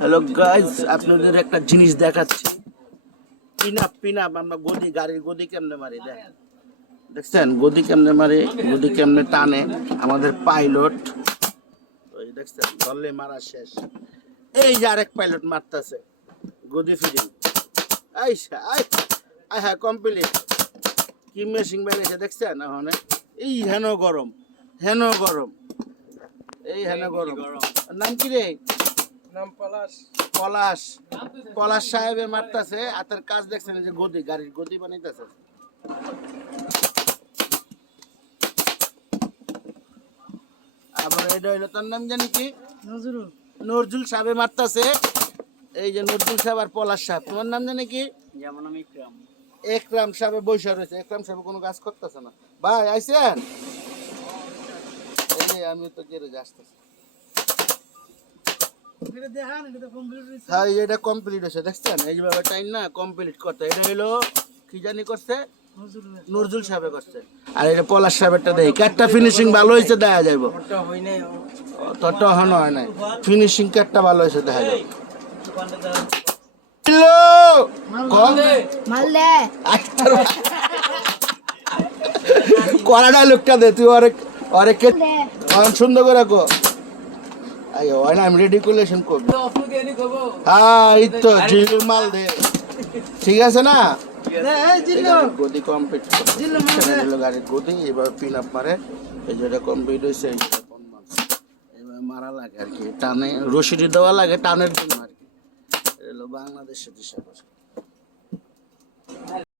Hello guys, আপনাদের একটা জিনিস দেখাচ্ছি। পিন আপ আমরা গাড়ির গদি কেমনে মারি দেখেন। দেখছেন গদি কেমনে মারি, গদি কেমনে টানে আমাদের পাইলট। ওই দেখছেন ধরলে মারা শেষ। এই যে আরেক পাইলট মারতেছে গদি ফিরিং। হ্যাঁ কমপ্লিট। কি মেশিন বেরিয়েছে দেখছেন এখন। এই হেন গরম এই হেন গরম। নাম কি রে? নাম পলাশ। পলাশ সাহেবের মারতাছে। হাতের কাজ দেখছেন, যে গদি গাড়ির গদি বানাইতেছে। আবার এটা হইলো তার নাম জানি কি, নজরুল সাহেব মারতাছে। এই যে নজরুল সাহেব আর পলাশ সাহেব। তোমার নাম জানি কি? যেমন আমি একরাম সাহেব বৈশা রয়েছে। একরাম সাহেব কোনো কাজ করতেছে না। ভাই আইছেন? এই যে আমি তো গ্যারেজে আসতেছি। হ্যাঁ এটা কমপ্লিট হয়েছে দেখছেন। এইভাবে টাইম না কমপ্লিট করতে। এটা হইলো কি জানি করছে, নজরুল সাহেব করছে। আর এটা পলাশ সাহেবেরটা দেখি কাঠটা ফিনিশিং ভালো হয়েছে দেখা যাইব। তত হন হয় নাই, ফিনিশিং কাঠটা ভালো হয়েছে দেখা যাবে। কড়াটা লোকটা দে তুই। অনেক সুন্দর করে কো। আমি রেডিকুলেশন করবো। হ্যাঁ এই তো জিল মাল দে। ঠিক আছে না? গদি কমপ্লিট গাড়ির গদি এবার পিন আপ মারে। এই যেটা কমপ্লিট হয়েছে এবার মারা লাগে আর কি, টানে রশিদি দেওয়া লাগে টানের জন্য আর কি। বাংলাদেশের হিসাবে